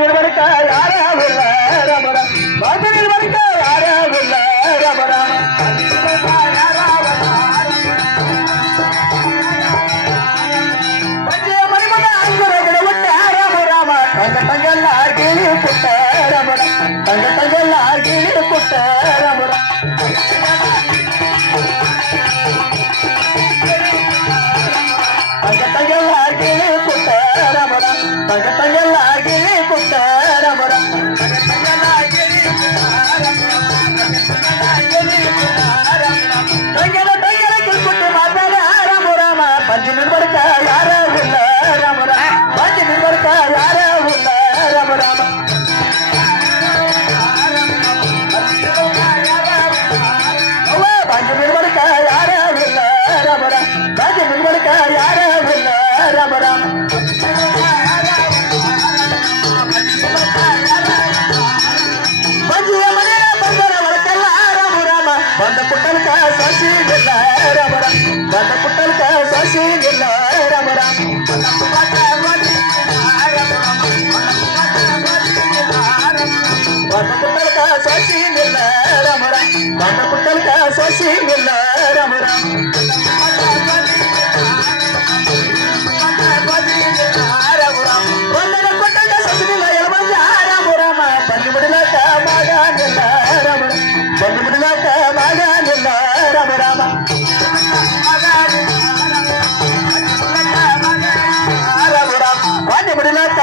நிர்வகிக்க யாராவில்ல ரமரா பாஜி நிர்வகிக்க யாராவில்ல ரமரா பஞ்ச மணிமண அங்குரவிட விட்ட ராமராம தங்க தங்கெல்லாம் கீழி புட்ட ரமரா தங்க தங்கெல்லாம் கீழி புட்ட ரமரா தங்க தங்கெல்லாம் கீழி புட்ட ரமரா தங்க தங்கெல்லாம் கீழி புட்ட ரமரா தங்கல தங்கல கிள்புட்டு மாத்தால ராமராம பஞ்சு நிர்வகிக்க யாராவில்ல ரமரா பஞ்சு நிர்வகிக்க யாராவில்ல ரமராம பஞ்சு நிர்வகிக்க யாராவில்ல ரமரா பஞ்சு நிர்வகிக்க யாராவில்ல ரமராம ಬಂದ ಪುಟ್ಟಲ್ಕ ಸಸಿ ಇಲ್ಲ ರಮರ ಬಂದ ಪುಟ್ಟಲ್ಕ ಸಸಿ ಇಲ್ಲ ರಮರ ಬಂದ ಪುಟ್ಟಲ್ಕ ಸಸಿ ಇಲ್ಲ ರಮರ ಬಂದ ಪುಟ್ಟಲ್ಕ ಸಸಿ ಇಲ್ಲ ರಮರ ಬಂದನ ಪುಟ್ಟಲ್ಕ ಸಸಿ ಇಲ್ಲ ಎಳಬಂದ ರಾಮರಾಮ ಬಂದು ಬಿಡಲಕ ಮಗನಿಲ್ಲ ರಮರ ಬಂದು ಬಿಡಲಕ ಮಗನಿಲ್ಲ ರಾಮ ರಾಮ ಬಂದು ಬಿಡಲಕ